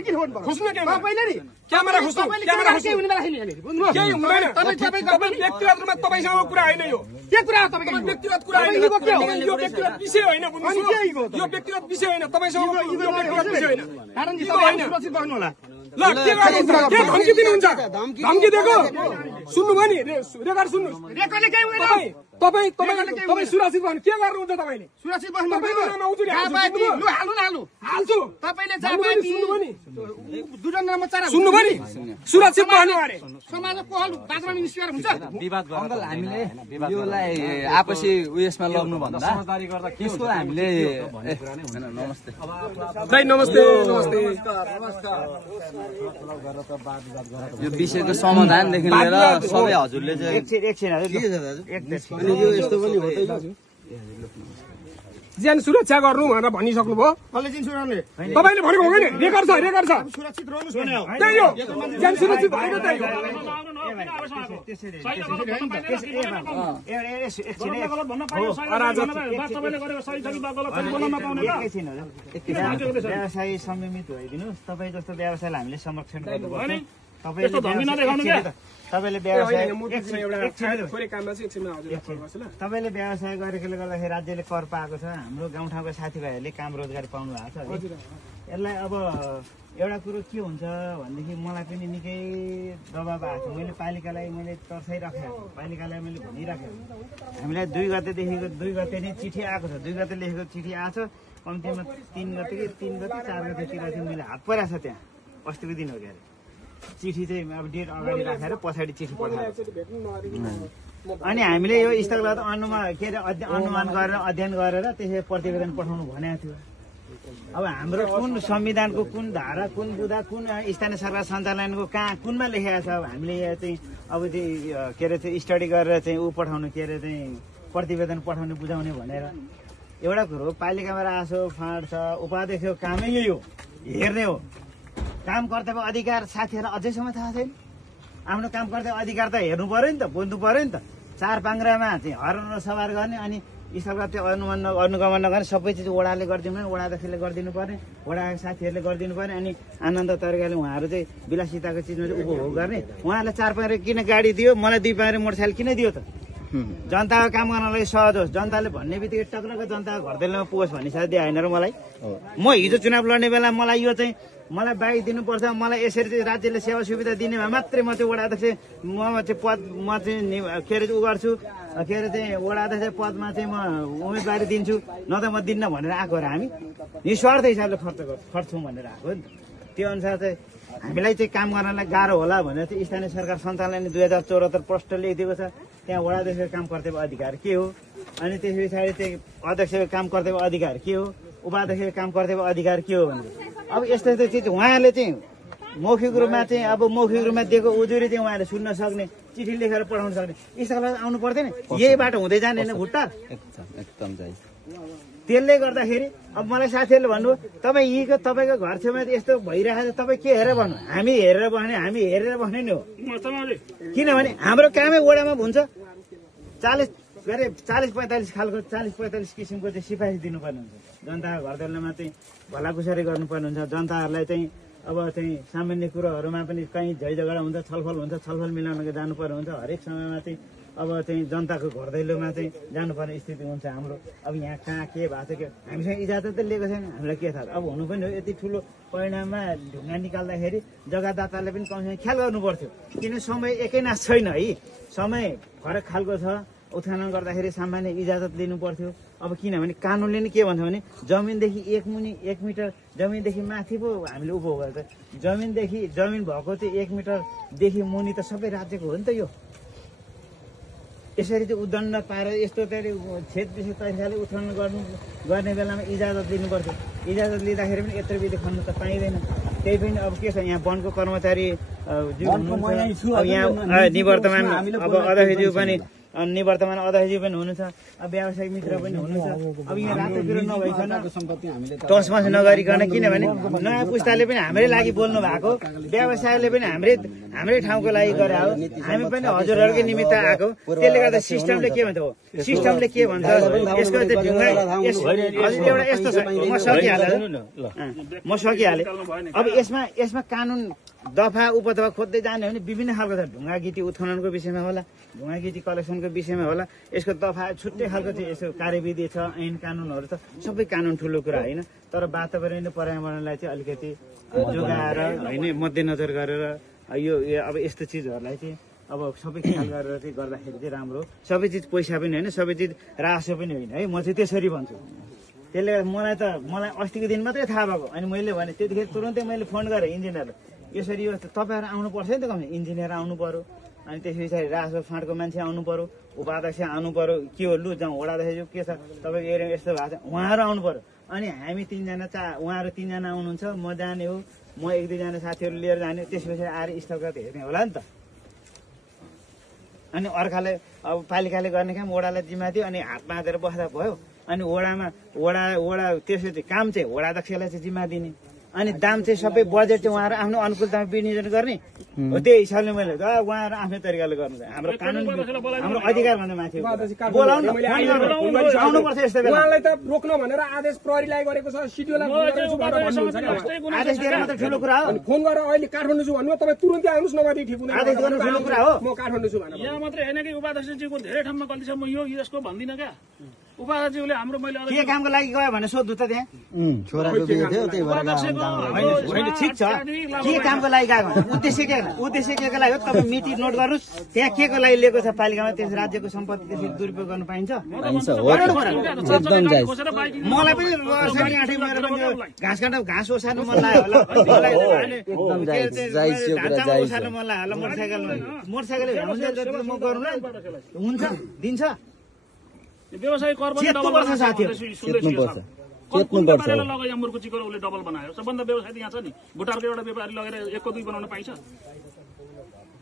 Camera किन खोज्नु पर्यो खोज्नु के तपाईले नि क्यामेरा खोज्नु क्यामेरा खोज्नु केही हुने बेला छैन यहाँनिर बुझ्नुभयो केही हुँदैन तपाईँ व्यक्तिगत रूपमा तपाईँसँग कुरा होइन यो के कुरा हो तपाईको व्यक्तिगत कुरा होइन यो व्यक्तिगत विषय होइन बुझ्नुहोस् यो व्यक्तिगत विषय होइन तपाईँसँग यो व्यक्तिगत विषय होइन कारणजी तपाईँ सुरक्षित बस्नु होला ल के गर्नुहुन्छ के धम्की दिनुहुन्छ धम्की दिएको सुन्नुभयो नि रेकर्ड सुन्नुहोस् रेकर्डले केही हुँदैन तपाईँ सुरक्षित बस्नु के गर्नुहुन्छ तपाईँले सुरक्षित बस्नु तपाईँको नाममा आउँछु नि लु हाल्नु न हाल्नु हाल्छु तपाईले जापाती सुन्नुभयो नि दुजन नाममा चारा सुन्नुभयो नि सुरक्षित बस्नु अरे समाजको कोहल बादमा निस्केर हुन्छ अङ्कल हामीले योलाई आपसी उयसमा लग्नु भन्दा त्यसको हामीले नमस्ते दाइ नमस्ते नमस्ते यो विषयको समाधानदेखि लिएर सबै हजुरले ज्यान सुरक्षा गर्नु भनेर भनिसक्नुभयो कसले चाहिँ सुनाउने तपाईँले भनेको हो कि रेकर्ड छ सुरक्षित रहनुस् भने हो त्यही हो ज्यान सुरक्षित भनेको त्यही हो व्यवसाय संयमित भइदिनुहोस् तपाईँ जस्तो व्यवसायलाई हामीले संरक्षण गर्नुपर्छ तपाईँले तपाईँले व्यवसाय गरेकोले गर्दाखेरि राज्यले कर पाएको छ हाम्रो गाउँठाउँको साथीभाइहरूले काम रोजगारी पाउनु भएको छ यसलाई अब एउटा कुरो के हुन्छ भनेदेखि मलाई पनि निकै दबाब आएको छ मैले पालिकालाई मैले तर्साइराखेको पालिकालाई मैले भनिराखेको हामीलाई 2 गतेदेखिको 2 गते नै चिठी आएको छ 2 गते लेखेको चिठी आएको छ कम्तीमा 3 गते कि 3 गते 4 गतेतिर चाहिँ मैले हात परेको छ त्यहाँ अस्तिको दिन हो के अरे चिठी चाहिँ अब डेट अगाडि राखेर पछाडि चिठी पठाएको अनि हामीले यो स्थलगत अनुमान गरेर अध्ययन गरेर त्यसै प्रतिवेदन पठाउनु भनेको थियो अब हाम्रो कुन संविधानको कुन धारा कुन बुँदा कुन स्थानीय सरकार सञ्चालनको कहाँ कुनमा लेखेको छ अब हामीले चाहिँ अब त्यो के अरे चाहिँ स्टडी गरेर चाहिँ ऊ पठाउनु के अरे चाहिँ प्रतिवेदन पठाउने बुझाउने भनेर एउटा कुरो पालिकामा रासो फाँड छ उपाध्यक्षको कामै यही हो हेर्ने हो काम कर्तव्य अधिकार साथीहरूलाई अझैसम्म थाहा छैन आफ्नो काम कर्तव्य अधिकार त हेर्नु पर्यो नि त बुझ्नु पर्यो नि त 4 पाङ्ग्रामा चाहिँ हरण सवार गर्ने अनि स्थलगत अनुगमन नगर्ने सबै चिज वडाले गरिदिनु पर्ने वडाध्यक्षले गरिदिनु पर्ने वडाका साथीहरूले गरिदिनु पर्ने अनि आनन्द तरिकाले उहाँहरू चाहिँ विलासिताको चिजमा चाहिँ उपभोग गर्ने उहाँहरूले 4 पाङ्ग्रा किन गाडी दियो मलाई 2 पाङ्ग्रा मोटरसाइकल किन दियो त जनताको काम गर्नलाई सहज होस् जनताले भन्ने बित्तिकै टक्क जनताको घर दैलोमा पुगोस् भन्ने साथ दिए होइन र मलाई म हिजो चुनाव लड्ने बेला मलाई यो चाहिँ मलाई बाइक दिनुपर्छ मलाई यसरी चाहिँ राज्यले सेवा सुविधा दिने भए मात्रै म चाहिँ वडा अध्यक्ष म चाहिँ पद म चाहिँ के अरे उ गर्छु के अरे चाहिँ वडा अध्यक्ष पदमा चाहिँ म उम्मेदवारी दिन्छु न त म दिन्न भनेर आएको र हामी निस्वार्थ हिसाबले खर्चौँ भनेर आएको नि त त्यो अनुसार चाहिँ हामीलाई चाहिँ काम गर्नलाई गाह्रो होला भनेर चाहिँ स्थानीय सरकार सञ्चालनले 2074 प्रष्ट लेखिदिएको छ त्यहाँ वडा अध्यक्षको काम कर्तव्य अधिकार के हो अनि त्यस पछाडि चाहिँ अध्यक्षको काम कर्तव्य अधिकार के हो उपाध्यक्षको काम कर्तव्य अधिकार के हो भनेर अब यस्तो यस्तो चिज उहाँहरूले चाहिँ मौखिक रूपमा चाहिँ अब मौखिक रूपमा दिएको उजुरी चाहिँ उहाँहरूले सुन्न सक्ने चिठी लेखेर पठाउन सक्ने स्थलगत आउनु पर्दैन यही बाटो हुँदै जाने होइन भुट्टा एकदम त्यसले गर्दाखेरि अब मलाई साथीहरूले भन्नु तपाईँ यहीँको तपाईँको घर छेउमा यस्तो भइरहेको छ तपाईँ के हेरेर भन्नु हामी हेरेर बस्ने नि हो किनभने हाम्रो कामै वडामा हुन्छ 40-45 खालको 40-45 किसिमको चाहिँ सिफारिस दिनुपर्ने हुन्छ जनताको घर दैलोमा चाहिँ भलाकुसारी गर्नुपर्ने हुन्छ जनताहरूलाई चाहिँ अब चाहिँ सामान्य कुरोहरूमा पनि कहीँ झैझगडा हुन्छ छलफल मिलाउन जानुपर्ने हुन्छ हरेक समयमा चाहिँ अब चाहिँ जनताको घर दैलोमा चाहिँ जानुपर्ने स्थिति हुन्छ हाम्रो अब यहाँ कहाँ के भएको छ हामीसँग इजाजत त लिएको छैन हामीलाई के थाहा अब हुनु पनि हो यति ठुलो परिणाममा ढुङ्गा निकाल्दाखेरि जग्गादाताले पनि कमसेकम ख्याल गर्नु पर्थ्यो किन समय एकै नाश छैन है समय फरक खालको छ उत्खनन गर्दाखेरि सामान्य इजाजत लिनु पर्थ्यो अब किनभने कानुनले नै के भन्छ भने जमिनदेखि 1 मिटर जमिनदेखि माथि पो हामीले उपभोग गर्छ जमिन भएको चाहिँ 1 मिटरदेखि मुनि त सबै राज्यको हो नि त यो यसरी चाहिँ उद्दण्ड पाएर यस्तो चाहिँ छेद विशेष तरिकाले उत्खनन गर्ने बेलामा इजाजत लिनुपर्थ्यो इजाजत लिँदाखेरि पनि यत्रो विधि खन्न त पाइँदैन त्यही पनि अब के छ यहाँ वनको कर्मचारी यहाँ निवर्तमान अब अध्यक्षज्यू पनि निवर्तमान अध्यक्षजी पनि हुनुहुन्छ, व्यावसायिक मित्र पनि हुनुहुन्छ। अब यहाँ रातो कुरो नभइकन टसमस नगरिकन, किनभने नयाँ पुस्ताले पनि हाम्रै लागि बोल्नु भएको, व्यवसायले पनि हाम्रै ठाउँको लागि गरे हो, हामी पनि हजुरहरूकै निमित्त आएको। त्यसले गर्दा सिस्टमले के भन्छ, सिस्टमले के भन्छ, यसको एउटा यस्तो छ, म सकिहालेँ। अब यसमा कानुन दफा उपदफा खोज्दै जाने हो भने विभिन्न खालको छ। ढुङ्गा गिटी उत्खननको विषयमा होला, ढुङ्गा गिटी कलेक्सनको विषयमा होला, यसको दफा छुट्टै खालको चाहिँ यसो कार्यविधि छ, ऐन कानुनहरू छ। सबै कानुन ठुलो कुरा होइन, तर वातावरण र पर्यावरणलाई चाहिँ अलिकति जोगाएर होइन, मध्यनजर गरेर यो अब यस्तो चिजहरूलाई चाहिँ अब सबै ख्याल गरेर चाहिँ गर्दाखेरि चाहिँ राम्रो। सबै चिज पैसा पनि होइन, सबै चिज रासो पनि होइन है, म चाहिँ त्यसरी भन्छु। त्यसले मलाई अस्तिको दिन मात्रै थाहा भएको, अनि मैले भने त्यतिखेर तुरन्तै मैले फोन गरेँ इन्जिनियरलाई, यसरी यो तपाईँहरू आउनुपर्छ नि त, कम इन्जिनियर आउनु पर्यो, अनि त्यस पछाडि रासो फाँटको मान्छे आउनु पर्यो, उपाध्यक्ष आउनु पर्यो, के हो लु जाउँ वडाध्यक्ष के छ तपाईँको एरिया यस्तो भएको छ, उहाँहरू आउनु पर्यो। अनि हामी उहाँहरू 3 जना आउनुहुन्छ, म जाने हो, म 1-2 जना साथीहरू लिएर जाने, त्यस पछाडि आएर स्थलगत हेर्ने होला नि त। अनि अर्काले अब पालिकाले गर्ने काम वडालाई जिम्मा दियो, अनि हात बाँधेर बस्दा भयो। अनि वडा त्यसपछि काम चाहिँ वडाध्यक्षलाई चाहिँ जिम्मा दिने, अनि दाम चाहिँ सबै बजेट चाहिँ उहाँहरू आफ्नो अनुकूलतामा विनियोजन गर्ने हो। त्यही हिसाबले मैले उहाँहरू आफ्नै तरिकाले गर्नु, हाम्रो कानुन हाम्रो अधिकार भन्दा माथि बोलाउनु आउनुपर्छ। यस्तो बेला उहाँलाई त रोक्न भनेर आदेश प्रहरीलाई गरेको छ, सिडिओलाई आदेश दिएर मात्रै ठुलो कुरा हो। फोन गरेर अहिले काठमाडौँ छु भन्नु, तपाईँ तुरन्तै आउनुहोस्, नभए ठिक हुँदैन। आदेश गर्नु ठुलो कुरा हो। म काठमाडौँ छु भनेर यहाँ मात्रै होइन कि उपाध्यक्षजीको धेरै ठाउँमा गल्ती छ, म यसको भन्दिनँ क्या। उपाध्यक्षज्यूले हाम्रो मैले के कामको लागि गयो भने सोध्नु त त्यहाँ छोराको बिहे थियो, त्यही भएर होइन, ठिक छ। के कामको लागि गएको उद्देश्य के को लागि हो, तपाईँ मिति नोट गर्नुहोस्, त्यहाँ के को लागि लिएको छ पालिकामा, त्यस राज्यको सम्पत्ति त्यसरी दुरुपयोग गर्न पाइन्छ। मलाई पनि घाँस काट्दा घाँस ओसार्नु मन लाग्यो होला, ओसार्नु मन लाग्यो होला, मोटरसाइकल म गरौँ ल, हुन्छ दिन्छ। व्यवसाय कर पनि डबल चेत्नुपर्छ लगायो, मुर्कुचीको उसले डबल बनायो। सबभन्दा व्यवसाय यहाँ छ नि, भुटारको एउटा व्यापारी लगेर 1 को 2 बनाउन पाइन्छ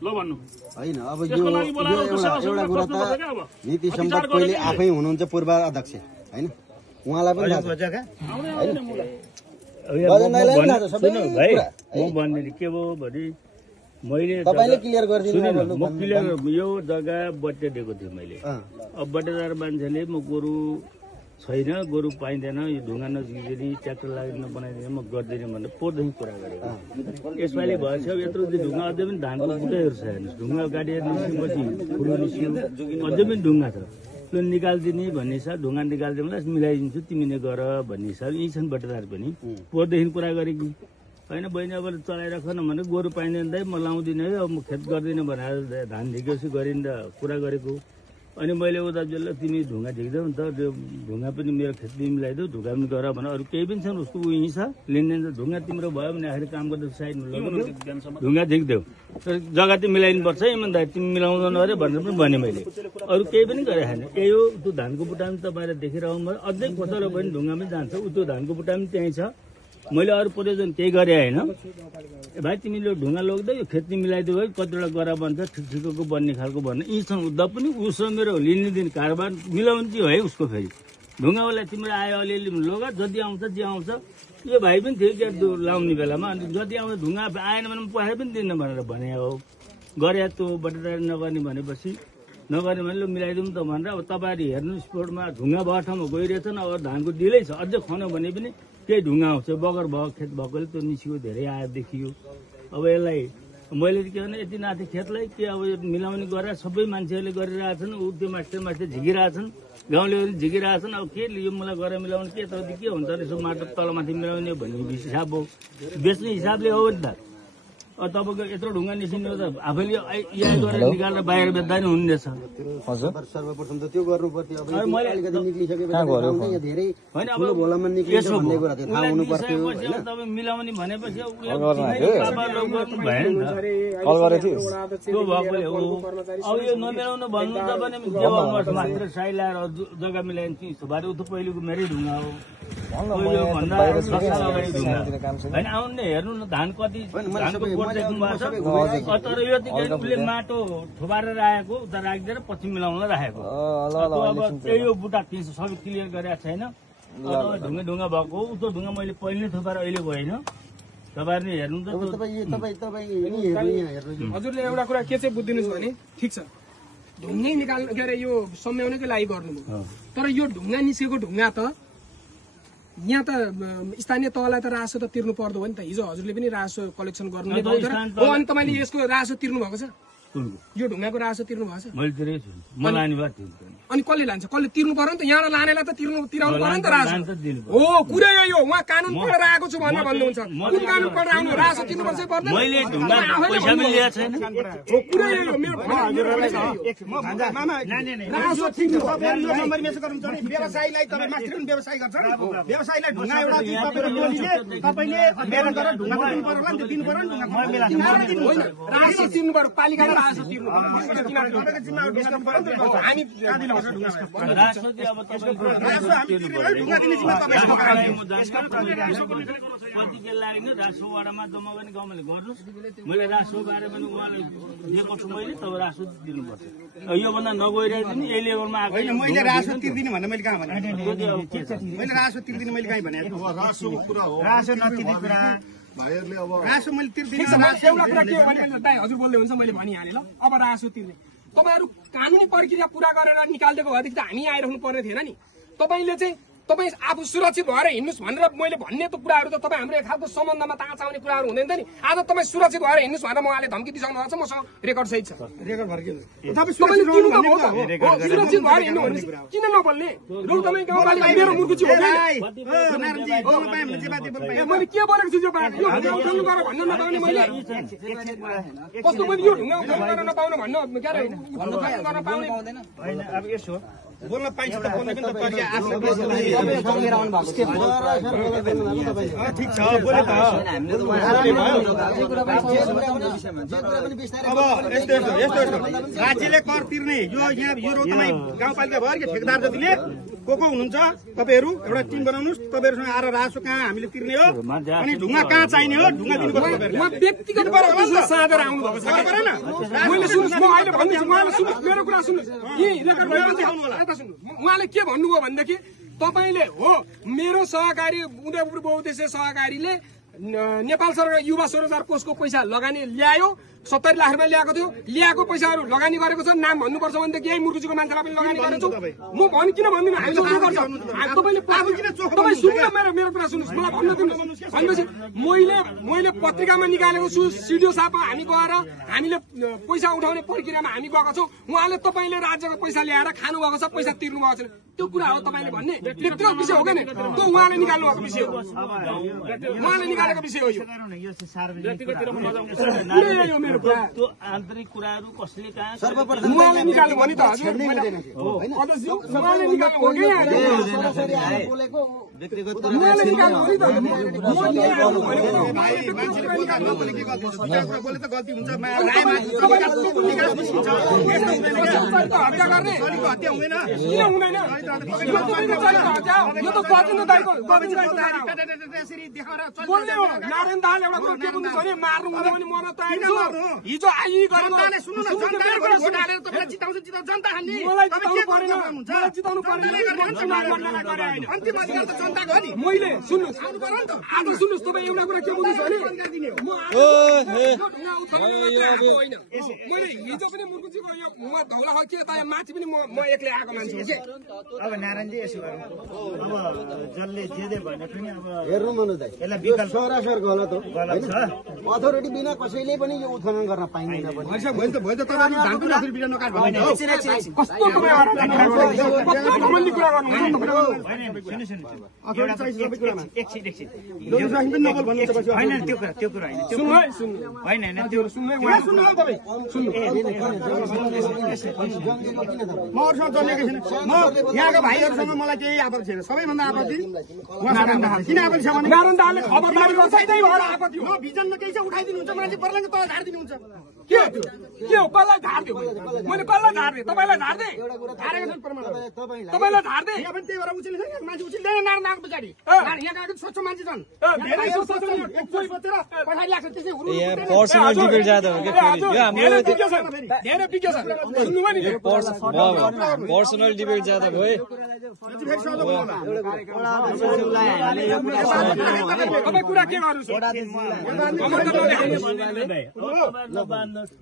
ल भन्नु होइन। अब यो एउटा कुरा त नीति सम्पद पहिले आफै हुनुहुन्छ पूर्व अध्यक्ष होइन, उहाँलाई पनि म भन्ने के भयो भने मैले तपाईँले क्लियर गरिदिनु। म क्लियर यो जग्गा बट्टे दिएको थिएँ मैले। अब बट्टेदार मान्छेले म गोरु छैन, गोरु पाइँदैन, यो ढुङ्गा नजिकखेरि ट्र्याक्टर लागेर बनाइदिने म गर्दिनँ भनेर पोहोरदेखि कुरा गरेको। यसपालि भएछ यत्रो ढुङ्गा अझै पनि धानको बुटाइहरू छ, हेर्नुहोस् ढुङ्गा गाडिएर निस्केपछि ठुलो निस्क्यो, अझै पनि ढुङ्गा छ, त्यो निकालिदिने भन्ने हिसाब, ढुङ्गा निकालिदियो मलाई मिलाइदिन्छु तिमीले गर भन्ने हिसाब यहीँ छन् बट्टेदार पनि। पोहोरदेखि कुरा गरेकी होइन, बहिनी अब चलाइराख न भने गोरु पाइँदैन दाइ म लाउँदिनँ है, अब म खेत गर्दिनँ भनेर धान झिकेपछि गरिन् त कुरा गरेको। अनि मैले उता जसले तिमी ढुङ्गा झिक्दैौ नि त, त्यो ढुङ्गा पनि मेरो खेत मिलाइदेऊ, ढुङ्गा पनि गर भने अरू केही पनि छैन, उसको उहीँ छ लेनदेन छ। ढुङ्गा तिम्रो भयो भने आखिर काम गर्दा साइडमा लग्यो, ढुङ्गा झिक्देऊ, तर जग्गा चाहिँ मिलाइनुपर्छ इमान्दारी, तिमी मिलाउँदैन अरे भनेर पनि भने मैले। अरू केही पनि गरेको छैन, त्यही हो। त्यो धानको बुट्टा पनि तपाईँले देखिरहनु भयो, अझै खोतलो पनि ढुङ्गामै जान्छ, ऊ त्यो धानको बुट्टा पनि त्यहीँ छ। मैले अरू प्रयोजन केही गरेँ होइन, भाइ तिमीले ढुङ्गा लग्दै यो खेत मिलाइदियो है, कतिवटा गर भन्छ ठिक ठिकको बन्ने खालको भन्ने यी छन् उद्धा पनि। उसो मेरो लिने दिन कारोबार मिलाउनु चाहिँ है उसको। फेरि ढुङ्गावाला तिम्रो आयो अलिअलि लग, जति आउँछ जे आउँछ, यो भाइ पनि थियो क्या लाउने बेलामा, अनि जति आउँछ ढुङ्गा आएन भने पैसा पनि दिन्न भनेर भने हो। गरे त्यो बट्टेदारी नगर्ने भनेपछि नगर्ने भने ल मिलाइदिउँ त भनेर। अब तपाईँहरू हेर्नु स्पोर्टमा ढुङ्गा भएको ठाउँमा गइरहेछन्, अब धानको डिलै छ, अझै खन्यो भने पनि केही ढुङ्गा आउँछ, बगर भएको खेत भएकोले त्यो निस्कियो, धेरै आयो देखियो। अब यसलाई मैले के भने यति नाथे खेतलाई के अब मिलाउने गरेर सबै मान्छेहरूले गरिरहेछन्, ऊ त्यो मास्टर झिकिरहेछन्, गाउँलेहरू झिकिरहेछन्। अब के यो मलाई गरेर मिलाउने के त के हुन्छ यसो माटो तलमाथि मिलाउने भन्ने हिसाब हो, बेच्ने हिसाबले हो नि त। अब तपाईँको यत्रो ढुङ्गा निस्किने त आफैले यहाँ गरेर निकालेर बाहिर बेच्दा नि हुने रहेछ। सर्वप्रथम त त्यो गर्नु पर्थ्यो, अब अलिकति निक्लिसकेपछि धेरै होइन अब भोलामा निक्लिन्छ भन्ने कुरा थियो, थाहा हुनु पर्थ्यो। तपाईँ मिलाउने भनेपछि अब यो नमिलाउनु भन्नु त भने मात्र साइलाएर जग्गा मिलाइन्छ, भरे उतो पहिलेको मेरै ढुङ्गा हो। यो भन्दा 10 साल अगाडि ढुङ्गा होइन आउने हेर्नु न धान कति धानको बोट देख्नु भएको छ तर यो उसले माटो थुपारेर राखेको उता राखिदिएर पछि मिलाउन राखेको अब यो बुटा पिस सबै क्लियर गरेको छैन ढुङ्गा ढुङ्गा भएको उतो ढुङ्गा मैले पहिले थुपाएर अहिले गएन तपाईँहरूले हेर्नु त हजुरले एउटा कुरा के चाहिँ बुझिदिनुहोस् भने ठिक छ ढुङ्गै निकाल्नु के अरे यो सम्याउनकै लागि गर्नुभयो तर यो ढुङ्गा निस्केको ढुङ्गा त यहाँ त स्थानीय तहलाई त राजस्व त तिर्नु पर्दो हो नि त हिजो हजुरले पनि राजस्व कलेक्सन गर्नु हो अनि तपाईँले यसको राजस्व तिर्नु भएको छ यो ढुङ्गाको राजस्व तिर्नु भएको छ अनि कसले लान्छ कसले तिर्नु पर्यो नि त यहाँ लानेलाई त तिराउनु पर्यो नि त राजस्व हो कुरा यो उहाँ कानुन पढेर आएको छु भनेर भन्नुहुन्छ कुन कानुन पढेर आउनु राजस्व तिर्नुपर्छ पर्दैन मैले ढुङ्गा पैसा पनि ल्याएको छैन हो कुरा यो मेरो राजस्व तिर्नु व्यवसायीलाई तपाईँ मास्टर पनि व्यवसाय गर्छ व्यवसायीलाई ढुङ्गा एउटा तपाईँले मेहनत गरेर ढुङ्गा दिनु पर्यो होला नि दिनु पर्यो नि ढुङ्गा राजस्व तिर्नु पर्यो पालिकाले राजस्व तिर्नु हामी राजस्ववाडामा जम्मा गर्ने गाउँले गर्नुहोस् मैले राजस्व बारेमा उहाँलाई दिएको छु मैले तब राजस्व तिर्नुपर्छ योभन्दा नगइरहेको यही लेभलमा आएको मैले राजस्व तिर्दिनँ भन्दा मैले कहाँ भने मैले राजस्व तिर्दिनँ मैले कहीँ भने राजस्वको कुरा हो राजस्व नतिर्ने कुरा राजस्व मैले तिर्दिनँ एउटा कुरा के हजुर बोल्दै हुन्छ मैले भनिहालेँ ल अब राजस्व तिर्ने तपाईहरु कानुनी प्रक्रिया पूरा गरेर निकाल्दिएको भएदेखि त हामी आइरहनु पर्ने थिएन नि तपाईले चाहिँ तपाईँ आफू सुरक्षित भएर हिँड्नुस् भनेर मैले भन्ने त कुराहरू त तपाईँ हाम्रो एक खालको सम्बन्धमा ताँच आउने कुराहरू हुँदैन नि आज तपाईँ सुरक्षित भएर हिँड्नुस् भनेर उहाँले धम्की दिइसक्नु भएको छ मसँग रेकर्ड सहित छ रेकर्ड भएर सुरक्षित भएर हिँड्नु भने किन नबोल्ने रोल तपाईँ गाउँपालिका मेरो मुर्कुची हो मैले के बोलेको छु यो उठाउनु गरेर भन्न नपाउने मैले कस्तो मैले यो ढुङ्गा उठाउनु गरेर नपाउनु भन्न के अरे गर्न पाउने अब यसो बोल्न पाइन्छ त बोल्न पनि त परिया आफ्नो ठिक छ बोले त अब यस्तो राज्यले कर तिर्ने यो यहाँ यो रोतमै गाउँपालिका भयो कि ठेकेदार जतिले को हुनुहुन्छ तपाईँहरू एउटा टिम बनाउनुहोस् तपाईँहरूसँग आएर राजस्व कहाँ हामीले तिर्ने हो अनि ढुङ्गा कहाँ चाहिने हो ढुङ्गा दिनुपर्छ व्यक्तिगत साँधेर आउनु भएको छ मैले सुन्नुहोस् म अहिले भन्दैछु उहाँले सुन्नुहोस् मेरो कुरा सुन्नुहोस् उहाँले के भन्नुभयो भनेदेखि तपाईँले हो मेरो सहकारी उदयपुर बहुउद्देश्य सहकारीले नेपाल सरकार युवा स्वरोजगार कोषको पैसा लगानी ल्यायो 70 लाख रुपियाँ ल्याएको थियो ल्याएको पैसाहरू लगानी गरेको छ नाम भन्नुपर्छ भनेदेखि यही मुर्कुजीको मान्छेलाई पनि लगानी गरेको छु म किन भन्दिनँ हामीले गर्छ तपाईँ सुन्नु मेरो कुरा सुन्नुहोस् मलाई भन्न दिनुहोस् भनेपछि मैले पत्रिकामा निकालेको छु सिडिओ साहब हामी गएर हामीले पैसा उठाउने प्रक्रियामा हामी गएको छौँ उहाँले तपाईँले राज्यको पैसा ल्याएर खानुभएको छ पैसा तिर्नु भएको छैन त्यो कुरा हो तपाईँले भन्ने व्यक्तिगत विषय हो क्या नि त्यो उहाँले निकाल्नु भएको विषय हो उहाँले निकालेको विषय हो यो त्यो आन्तरिक कुराहरू कसले कहाँ उहाँले निकाल्नु भने त हजुर उहाँले निकाल्नु हो हत्या गर्ने हत्या हुँदैन किन हुँदैन यो त बोल्ने हो नारायण दाहाल एउटा कुरो के बुझ्नु भने मार्नु हुँदैन भने मर्न तयार छु हिजो आई गरेर सुन्नु न जनताले भोट हालेर तपाईलाई जिताउँछ जनता हाल्ने मलाई जिताउनु परेन मलाई जिताउनु परेन अन्तिम अधिकार त जनताको हो नि मैले सुन्नुहोस् आज सुन्नुहोस् तपाईँ एउटा कुरा के बुझ्नुहोस् भने मैले हिजो पनि मुर्कुजीको यो उहाँ धौला हो के त माथि पनि म एक्लै आएको मान्छे हो अब नारायणजी यसो गरौँ अब जसले जे जे भने पनि अब हेर्नु मनोज दाइ यसलाई विकल्प सरासर गलत हो गलत छ अथोरिटी बिना कसैले पनि यो उत्खनन गर्न पाइँदैन पनि भयो त तपाईँ धानको नसरी बिना नकाट भन्नु कस्तो कुरा गर्नु एकछिन होइन त्यो कुरा होइन सुन्नु म अरूसँग चलेको छैन। म यहाँको भाइहरूसँग मलाई केही आपत्ति छैन। सबैभन्दा आपत्ति किन आपत्ति छ भने नारायणदाले खबरदारी गर्छ नै भएर आपत्ति हो। म भिजनमा केही चाहिँ उठाइदिनुहुन्छ, मान्छे पर्लाङ तल झारिदिनुहुन्छ। के हो त्यो? के हो? कसलाई झार्दियो? मैले कसलाई झार्दिएँ? तपाईँलाई झार्दिएँ? झारेको छन् प्रमाण। तपाईँलाई झार्दिएँ? यहाँ पनि त्यही भएर उचिल्दैन, यहाँ मान्छे उचिल्दैन नारायण पछाडि। यहाँ गएको स्वच्छ मान्छे छन्। धेरै सोच्छ नि। एकचोटि सोचेर पछाडि लाग्छ त्यसै हुनु। पर्सनल डिबेट ज्यादा हो क्या फेरि यो हाम्रो धेरै पिक्यो छ सुन्नुभयो नि? पर्सनल डिबेट ज्यादा भयो तपाईँ कुरा के गर्नु छ?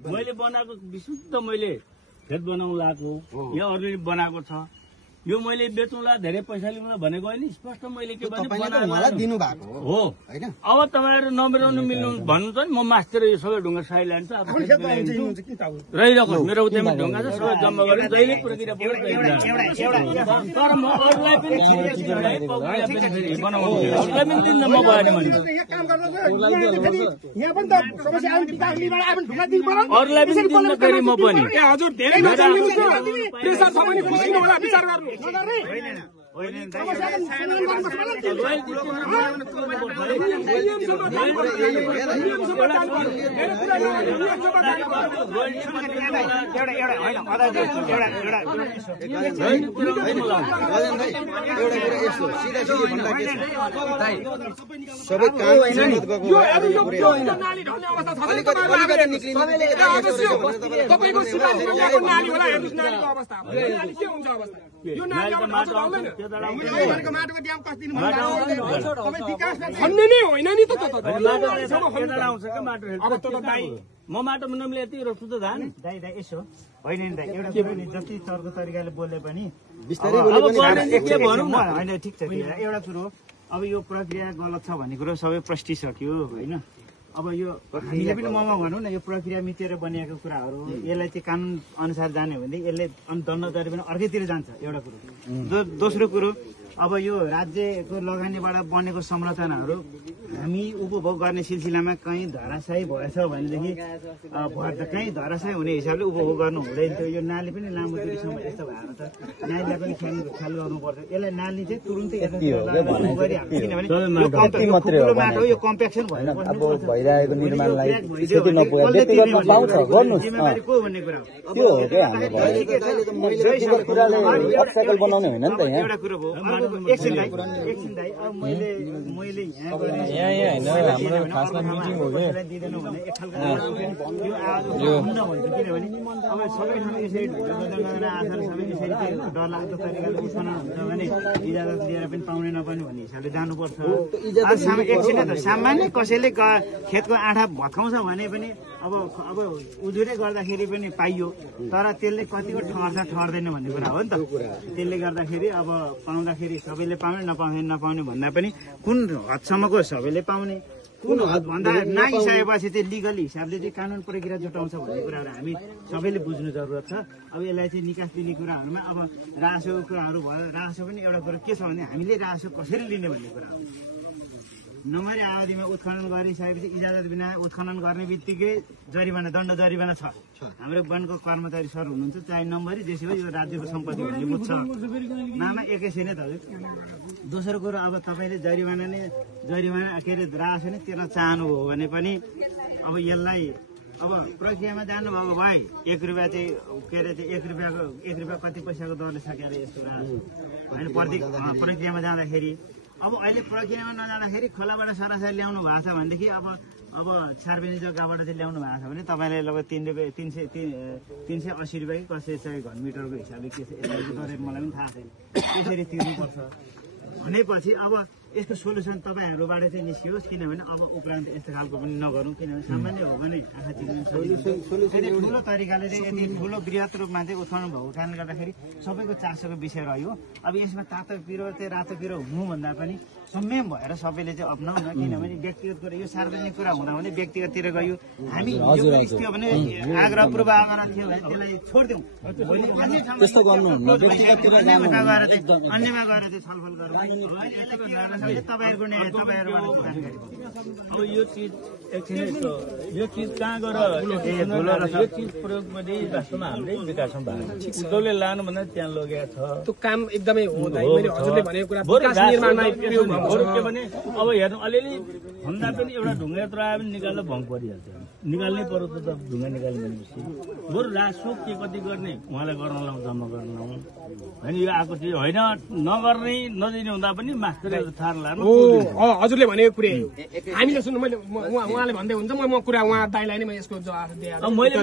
मैले बनाएको विशुद्ध मैले खेत बनाउनु लगाएको यहाँ अरूले बनाएको छ। यो मैले बेच्नुला धेरै पैसा लिउँला भनेको होइन, स्पष्ट मैले के भने दिनु भएको हो होइन। अब तपाईँहरू नमिलाउनु मिल्नु भन्नुहुन्छ नि, म मास्टर यो सबै ढुङ्गा साइ लान्छु, रहिरहेको मेरो उतैमा ढुङ्गा छ, सबै जम्मा गरेर जहिले प्रक्रिया तर म अरूलाई पनि बनाउनु अरूलाई पनि दिन्न म भएन भने अरूलाई पनि दिन्न फेरि म पनि हजुर धेरै प्रेसर छ भने खुल्नु होला, विचार गर्नु। सबै काम तपाईँको सिफारिसमा ल्याएको नाली होला, हेर्नुहोस् नालीको अवस्था के हुन्छ अवस्था। यो नाली खन्ने नै होइन नि त म माटो नमिले यति रोप्छु त धान दाइ यसो होइन नि दाइ एउटा कुरो नि जति चर्को तरिकाले बोले पनि बिस्तारै होइन ठिक छ एउटा कुरो अब यो प्रक्रिया गलत छ भन्ने कुरो सबै प्रष्टिसक्यो होइन। अब यो हामीले पनि ममा भनौँ न यो प्रक्रिया मिचेर बनिएको कुराहरू यसलाई चाहिँ कानुन अनुसार जाने हो भने यसले दण्ड गरे पनि अर्कैतिर जान्छ एउटा कुरो। दोस्रो कुरो अब यो राज्यको लगानीबाट बनेको संरचनाहरू हामी उपभोग गर्ने सिलसिलामा कहीँ धराशायी भएछ भनेदेखि कहीँ धराशायी हुने हिसाबले उपभोग गर्नु हुँदैन थियो। यो नाली पनि लामो दूरीसम्म यस्तो भएको छ, नालीलाई पनि ख्याल गर्नुपर्छ। यसलाई नाली चाहिँ तुरुन्तै गरिहाल्छ किनभने यो माटो यो कम्प्याक्सन भएर भइरहेको निर्माणलाई क्षति नपुग्छ त्यति गर्न पाउँछ गर्नुहोस् जिम्मेवारी को भन्ने कुरा त्यो हो क्या हाम्रो कुराले अब्स्ट्याकल बनाउने होइन नि त यहाँ एउटा कुरो भयो। एकछिन दाइ अब मैले यहाँ होइन हाम्रो खासमा मिटिङ हो कि दिँदैनौँ भने एक खालको यो हुन भन्छ किनभने अब सबै ठाउँ यसरी आधार सबै यसरी डरलाग्दो तरिकाले उत्पन्न हुन्छ भने इजाजत लिएर पनि पाउने नपाउने भन्ने हिसाबले जानुपर्छ। एकछिन त सामान्य कसैले खेतको आँठा भत्काउँछ भने पनि अब उजुरै गर्दाखेरि पनि पाइयो, तर त्यसले कतिको ठहर्छ ठहर्दैन भन्ने कुरा हो नि त। त्यसले गर्दाखेरि अब पाउँदाखेरि सबैले पाउने नपाउने भन्दा पनि कुन हदसम्मको सबैले पाउने कुन हद भन्दा नआइसकेपछि चाहिँ लिगल हिसाबले चाहिँ कानुन प्रक्रिया जुटाउँछ भन्ने कुराहरू हामी सबैले बुझ्नु जरुरत छ। अब यसलाई चाहिँ निकास दिने कुराहरूमा अब राजस्वको कुराहरू भयो। राजस्व पनि एउटा कुरो के छ भने हामीले राजस्व कसरी लिने भन्ने कुरा हो। नम्बरी अवधिमा उत्खनन गरिसकेपछि इजाजत बिना उत्खनन गर्ने बित्तिकै जरिवाना दण्ड जरिवाना छ। हाम्रो वनको कर्मचारी सर हुनुहुन्छ, चाहे नम्बरी जेसी हो यो राज्यको सम्पत्ति भन्ने बुझ्छ नाममा एकैछिन त हजुर। दोस्रो कुरो अब तपाईँले जरिवाना के अरे राजस्व नै तिर्न चाहनुभयो भने पनि अब यसलाई अब प्रक्रियामा जानुभएको भाइ 1 रुपियाँ चाहिँ के अरे एक रुपियाँ कति पैसाको दरले सकेर यस्तो होइन प्रत्येक प्रक्रियामा जाँदाखेरि। अब अहिले प्रक्रियामा नजाँदाखेरि खोलाबाट सरासरी ल्याउनु भएको छ भनेदेखि अब सार्वजनिक जग्गाबाट चाहिँ ल्याउनु भएको छ भने तपाईँले लगभग 380 रुपियाँ कि कसै चाहिँ घन मिटरको हिसाबले के छ यसरी गरेर मलाई पनि थाहा छैन त्यसरी तिर्नुपर्छ भनेपछि अब यसको सोल्युसन तपाईँहरूबाट चाहिँ निस्कियोस्। किनभने अब उपरान्त यस्तो खालको पनि नगरौँ, किनभने सामान्य हो भने आँखा चिन्नु ठुलो तरिकाले चाहिँ यति ठुलो वृहत रूपमा चाहिँ उत्खनन भएको कारणले गर्दाखेरि सबैको चासोको विषय रह्यो। अब यसमा तातो पिरो चाहिँ रातो पिरो हुनुभन्दा पनि संयम भएर सबैले चाहिँ अप्नाउँ न। किनभने व्यक्तिगत कुरा यो सार्वजनिक कुरा हुँदा भने व्यक्तिगततिर गयो हामी थियो भने आग्रह पूर्व आग्रह थियो भने त्यसलाई छोडिदिउँ। त्यस्तो गर्नुहुन्न, व्यक्तिगततिर अन्यमा गएर चाहिँ छलफल गरौँ। तपाईँहरूको न्याय तपाईँहरूबाट जानकारी अब यो चिज एकछिन यस्तो यो चिज कहाँ गएर यो चिज प्रयोग पनि वास्तवमा हाम्रै विकासमा भएको छ। उद्धवले लानु भन्दा त्यहाँ लगेको छ। त्यो काम एकदमै हुँदैन। मैले हजुरले भनेको कुरा विकास निर्माणमा प्रयोग बरु के भने अब हेर्नु अलिअलि भन्दा पनि एउटा ढुङ्गा यत्रो आयो भने निकाल्दा भङ परिहाल्छ। निकाल्नै पर्यो त ढुङ्गा निकाल्ने भनेपछि बरु राजस्व के कति गर्ने उहाँलाई गर्न लाउँ जम्मा गर्न लाउँ होइन। यो आएको चिज होइन नगर्ने नदिने हुँदा पनि मास्टरले थाहा लानु। हजुरले भनेको कुरा हामीले सुन्नु मैले उहाँले भन्दै हुन्छ म कुरा उहाँ दाइलाई नै म यसको जवाफ दिएँ। मैले